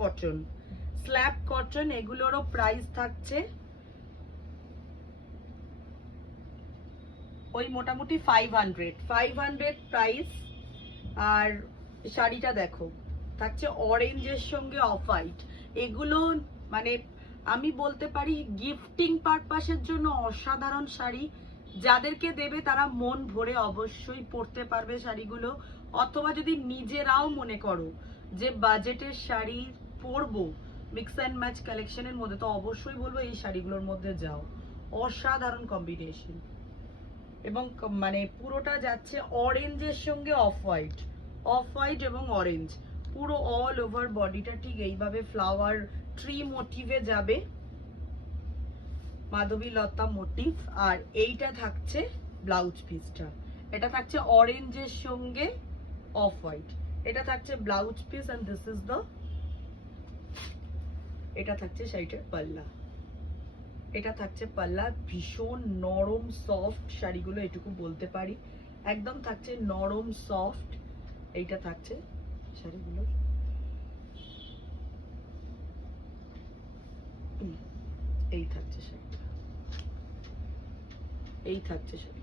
Cotton, slab cotton. এগুলোরও price থাকছে ওই মোটামুটি 500 প্রাইস। আর শাড়িটা দেখো থাকছে অরেঞ্জের সঙ্গে অফ হোয়াইট। এগুলো মানে আমি বলতে পারি গিফটিং পারপাসের জন্য অসাধারণ শাড়ি। যাদেরকে দেবে তারা মন ভরে অবশ্যই পরতে পারবে শাড়িগুলো। অথবা যদি নিজেরাও মনে করো যে বাজেটের শাড়ি পরবো মিক্স অ্যান্ড ম্যাচ কালেকশনের মধ্যে, তো অবশ্যই বলবো এই শাড়িগুলোর মধ্যে যাও। অসাধারণ কম্বিনেশন এবং মানে পুরোটা যাচ্ছে অরেঞ্জের সঙ্গে অফ হোয়াইট এবং অরেঞ্জ। পুরো অল ওভার বডিটা ঠিক এইভাবে ফ্লাওয়ার ট্রি মোটিভে যাবে, মাধবী লতা মোটিভ। আর এইটা থাকছে ব্লাউজ পিসটা, এটা থাকছে অরেঞ্জের সঙ্গে অফ হোয়াইট। এটা থাকছে blouse piece and this is the, এটা থাকছে শাড়িটার পাল্লা। এটা থাকছে পাল্লা। ভীষণ নরম সফট শাড়িগুলো, এটুকু বলতে পারি একদম থাকছে নরম সফট। এইটা থাকছে শাড়িগুলো, এই থাকছে শাড়িটা, এই থাকছে শাড়ি।